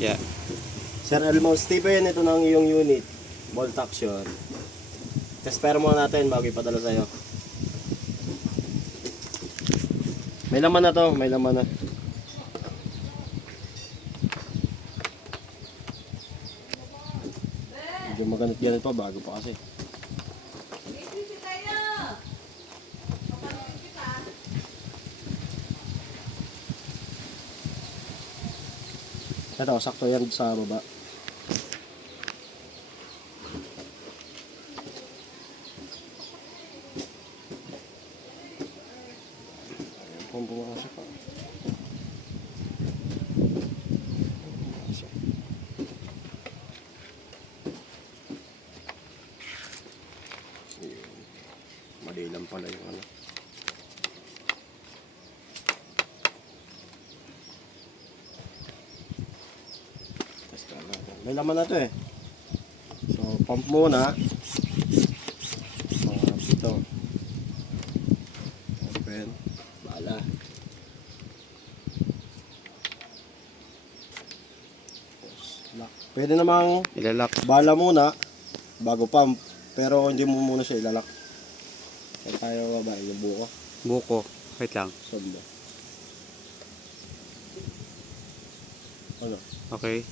Yeah. Sir Elmo Steven, ito na ang iyong unit. Bolt action. Tespero muna natin bago ipadala sa'yo. May laman na to, may laman na. Medyo maganit-ganit pa, bago pa kasi. Ito, sakto yan sa baba. Ayan po, pumasok pa. Mali lang pala yung ano. May laman na to eh. So, pump muna. Ito. Open. Bala. Lock. Pwede namang Ilalak. bala muna bago pump. Pero hindi mo muna siya ilalak. Kaya tayo babae yung buko. Buko. Wait lang. Sondo. Ano? Okay.